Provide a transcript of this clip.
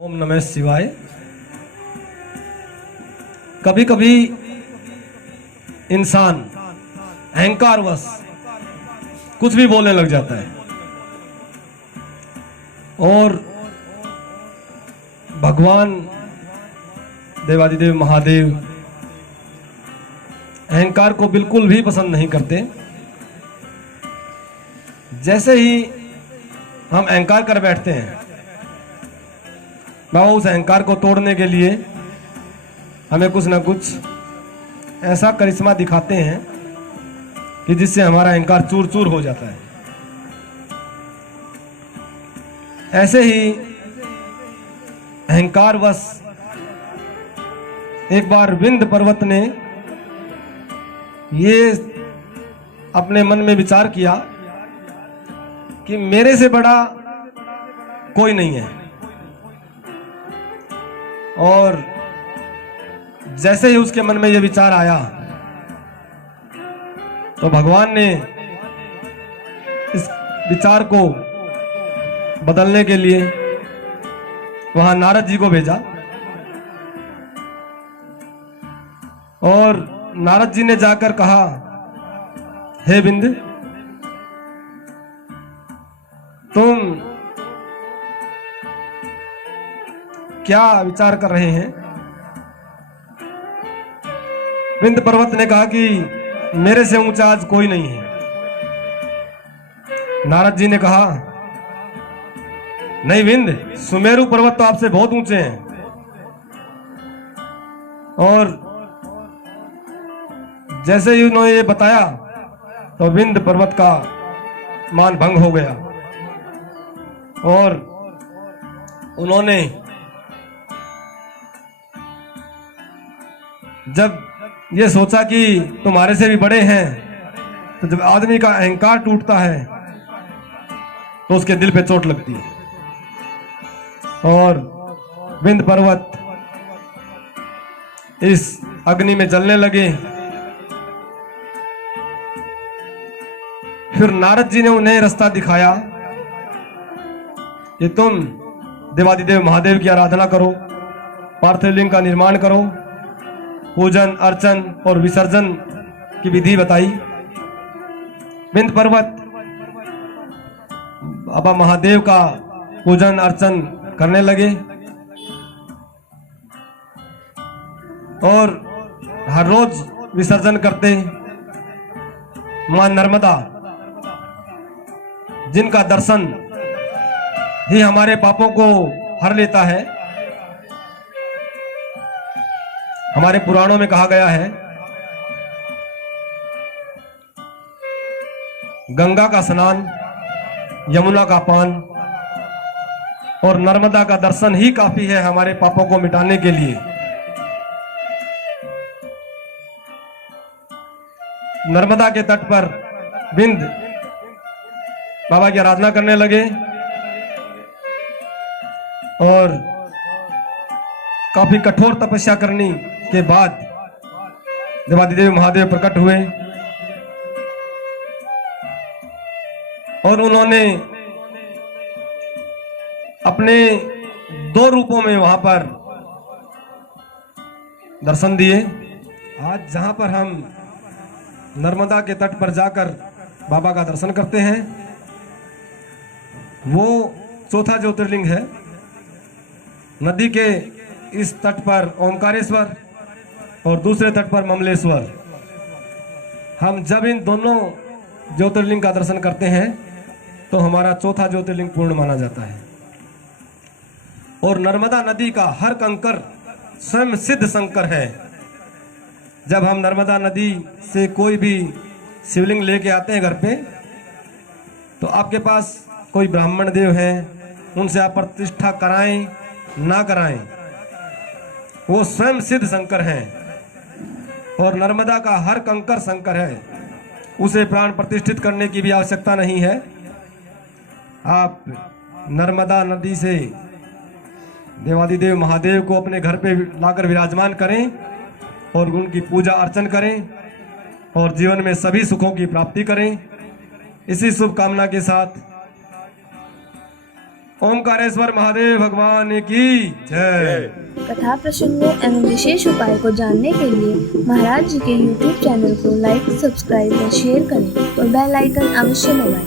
ओम नमः शिवाय। कभी कभी इंसान अहंकारवश कुछ भी बोलने लग जाता है और भगवान देवादिदेव महादेव अहंकार को बिल्कुल भी पसंद नहीं करते। जैसे ही हम अहंकार कर बैठते हैं, बाबा उस अहंकार को तोड़ने के लिए हमें कुछ ना कुछ ऐसा करिश्मा दिखाते हैं कि जिससे हमारा अहंकार चूर चूर हो जाता है। ऐसे ही अहंकारवश एक बार विंध्य पर्वत ने ये अपने मन में विचार किया कि मेरे से बड़ा कोई नहीं है। और जैसे ही उसके मन में यह विचार आया तो भगवान ने इस विचार को बदलने के लिए वहां नारद जी को भेजा। और नारद जी ने जाकर कहा, हे विंध्य, तुम क्या विचार कर रहे हैं? विंध्य पर्वत ने कहा कि मेरे से ऊंचा आज कोई नहीं है। नारद जी ने कहा, नहीं विंध्य, सुमेरु पर्वत तो आपसे बहुत ऊंचे हैं। और जैसे ही उन्होंने ये बताया तो विंध्य पर्वत का मान भंग हो गया और उन्होंने जब ये सोचा कि तुम्हारे से भी बड़े हैं, तो जब आदमी का अहंकार टूटता है तो उसके दिल पे चोट लगती है। और विंध्य पर्वत इस अग्नि में जलने लगे। फिर नारद जी ने उन्हें रास्ता दिखाया कि तुम देवादिदेव महादेव की आराधना करो, पार्थिव लिंग का निर्माण करो, पूजन अर्चन और विसर्जन की विधि बताई। विंध्य पर्वत बाबा महादेव का पूजन अर्चन करने लगे और हर रोज विसर्जन करते। मां नर्मदा, जिनका दर्शन ही हमारे पापों को हर लेता है, हमारे पुराणों में कहा गया है, गंगा का स्नान, यमुना का पान और नर्मदा का दर्शन ही काफी है हमारे पापों को मिटाने के लिए। नर्मदा के तट पर विंध्य बाबा की आराधना करने लगे और काफी कठोर तपस्या करने के बाद देवादिदेव महादेव प्रकट हुए और उन्होंने अपने दो रूपों में वहां पर दर्शन दिए। आज जहां पर हम नर्मदा के तट पर जाकर बाबा का दर्शन करते हैं, वो चौथा ज्योतिर्लिंग है। नदी के इस तट पर ओमकारेश्वर और दूसरे तट पर ममलेश्वर। हम जब इन दोनों ज्योतिर्लिंग का दर्शन करते हैं तो हमारा चौथा ज्योतिर्लिंग पूर्ण माना जाता है। और नर्मदा नदी का हर कंकर स्वयं सिद्ध शंकर है। जब हम नर्मदा नदी से कोई भी शिवलिंग लेके आते हैं घर पे, तो आपके पास कोई ब्राह्मण देव है, उनसे आप प्रतिष्ठा कराएं ना कराएं, वो स्वयं सिद्ध शंकर हैं। और नर्मदा का हर कंकर शंकर है, उसे प्राण प्रतिष्ठित करने की भी आवश्यकता नहीं है। आप नर्मदा नदी से देवादिदेव महादेव को अपने घर पे लाकर विराजमान करें और उनकी पूजा अर्चन करें और जीवन में सभी सुखों की प्राप्ति करें। इसी शुभकामना के साथ ओमकारेश्वर महादेव भगवान की जय। कथा प्रसंगों एवं विशेष उपाय को जानने के लिए महाराज जी के YouTube चैनल को लाइक, सब्सक्राइब व शेयर करें और बेल आइकन अवश्य दबाएं।